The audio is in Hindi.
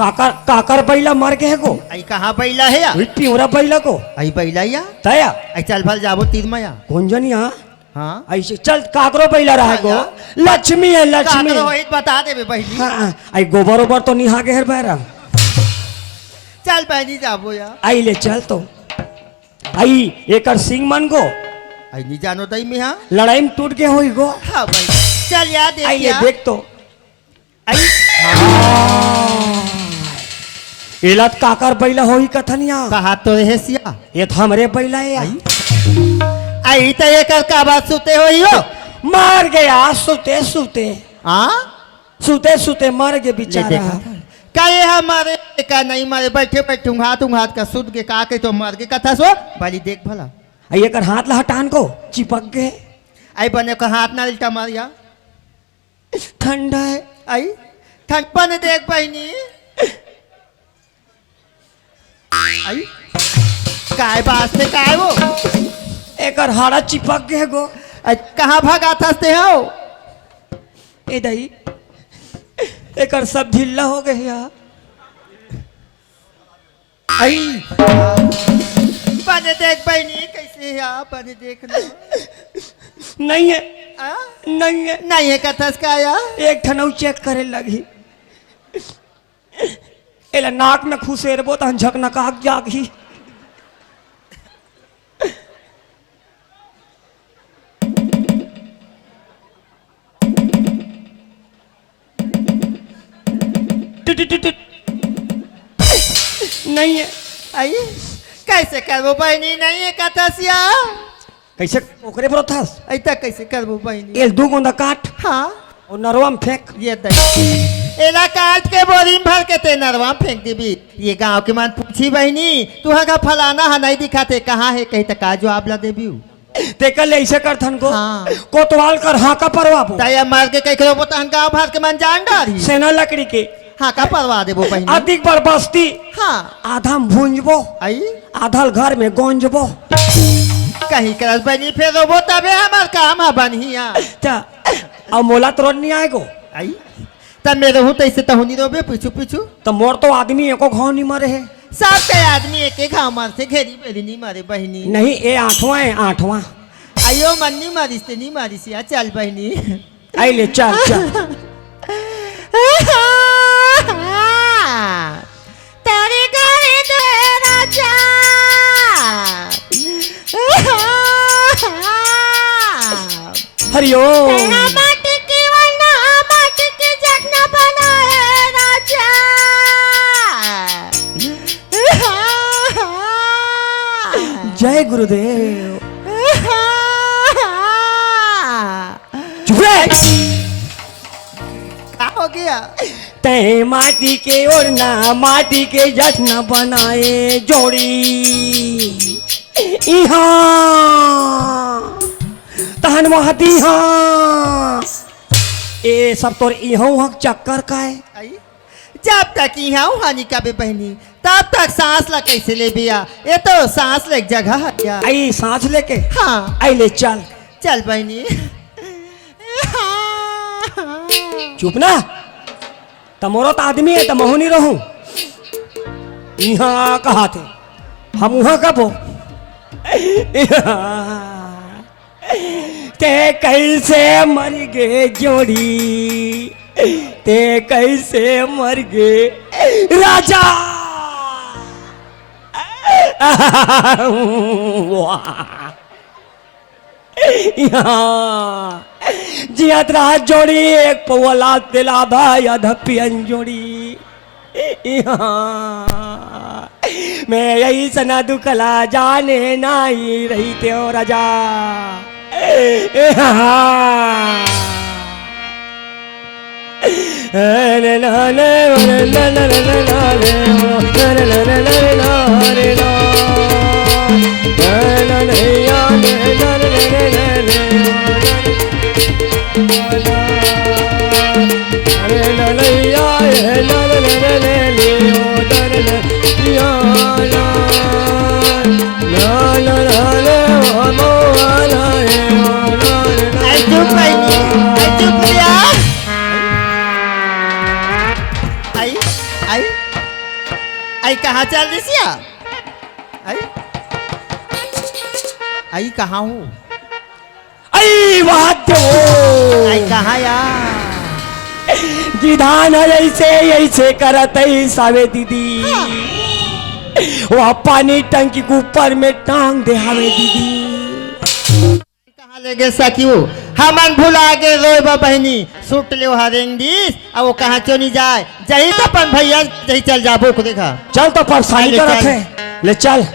काकर बैला मर गए को आई कहाँ बैला है या पिवरा बैला को आई बैला या तया आई चल भल जाबो तीर में या कौन जन यहाँ हाँ ऐसे चल काकरो बैला रहा को लक्ष्मी है लक्ष्मी काकरो होइत बता दे बहनी हाँ आई गोबर ओबर तो निहा के हर बैरा चल बहनी जाबो या आई ले चल तो आई एकर सिंह मन को आई नहीं जानो दई में हाँ लड़ाई में टूट के होई गो हाँ भाई चल या देख आई ले या देख तो आई इलात काकर बैला होई कथन यहाँ कहा तो रहे सिया ये तो हमरे बैला है आई तो ये का बात सुते हो ही हो मार गया सुते सुते हाँ सुते सुते मर गए ले बेचारा देखा का ये हमारे का नहीं मारे बैठे बैठे हाथ का सुध के का के तो मर के कथा सो भली देख भला आई एकर हाथ ला हटान को चिपक गए आई बने का हाथ ना लिटा मारिया ठंडा है आई ठंडपन देख बहनी आई काय बात से काय वो एकर हाड़ा चिपक गए गो कहाँ भागा था से हो ए दई एकर सब ढीला हो गए यार आई बने देख बहनी कैसे है बने देखना नहीं है आ? नहीं है नहीं है कथा का या एक ठनऊ चेक करे लगी एला नाक में खुसेरबो तो झकनकाक जागी नहीं है आई कैसे करबो बहनी नहीं है कथा सिया कैसे ओकरे पर था ऐसा कैसे करबो बहनी एल दू गोंदा काट हाँ और नरवा में फेंक ये दई एला काट के बोरी में भर के ते नरवा फेंक देबी ये गांव के मान पूछी बहनी तू का फलाना है नहीं दिखाते कहाँ है कहीं तक का जवाब ला देबी ते कल ऐसे कर थन को हाँ। कोतवाल कर हाँ का परवा बो ताया मार के कहीं करो बोता गांव भर के मन जान डाली सेना लकड़ी के हाँ का परवा देबो बहनी अधिक बार बस्ती हाँ आधा में भूंजबो आई आधा घर में गोंजबो कहीं करस बहनी फिर रोबो तबे हमार काम है बनिया ता अब मोला तो नहीं आएगो आई तब मेरे हूँ तैसे तो नहीं रोबे पीछू पीछू तो मोर तो आदमी एको घाव नहीं मरे है सब के आदमी एक एक घाव मार से घेरी बेरी नहीं मारे बहनी नहीं ए आठवां है आठवां आयो मन नहीं मारिस ते नहीं मारिस या चल बहनी आई ले चल चल तेरे घर दे राजा हरिओ माटी की वरना माटी की जगना बना है राजा जय गुरुदेव चुप रह क्या हो गया ते माटी के ओरना माटी के जश्न बनाए जोड़ी इहाँ तहन महती हाँ ए सब तोर इहाँ वहाँ चक्कर का है आई जब तक यहाँ हानि का बे बहनी तब तक सांस ला कैसे ले बिया ये तो सांस ले जगह है क्या आई सांस लेके हाँ आई ले चल चल बहनी चुप ना तमोरो तो आदमी है तमहो नहीं रहूं यहाँ कहा थे हम वहाँ कब हो ते कैसे मर गए जोड़ी ते कैसे मर गए राजा यहाँ जियत रहा जोड़ी एक पौला तिला भाई अधपियन जोड़ी यहाँ मैं यही सना दुखला जाने नहीं रही त्यों राजा आई कहाँ चल रही सिया आई आई कहाँ हूँ आई वाद्य हो आई कहाँ यार विधान ऐसे ऐसे करत है सावे दीदी वह पानी टंकी के ऊपर में टांग दे हवे दीदी कहाँ ले गए सकियो हमन भुला गए रोए बा बहनी सुट ले हरेंदिस अब वो कहाँ क्यों नहीं जाए जही तो अपन भैया जही चल जाबो को देखा चल तो परेशानी ले करत चल। है ले चल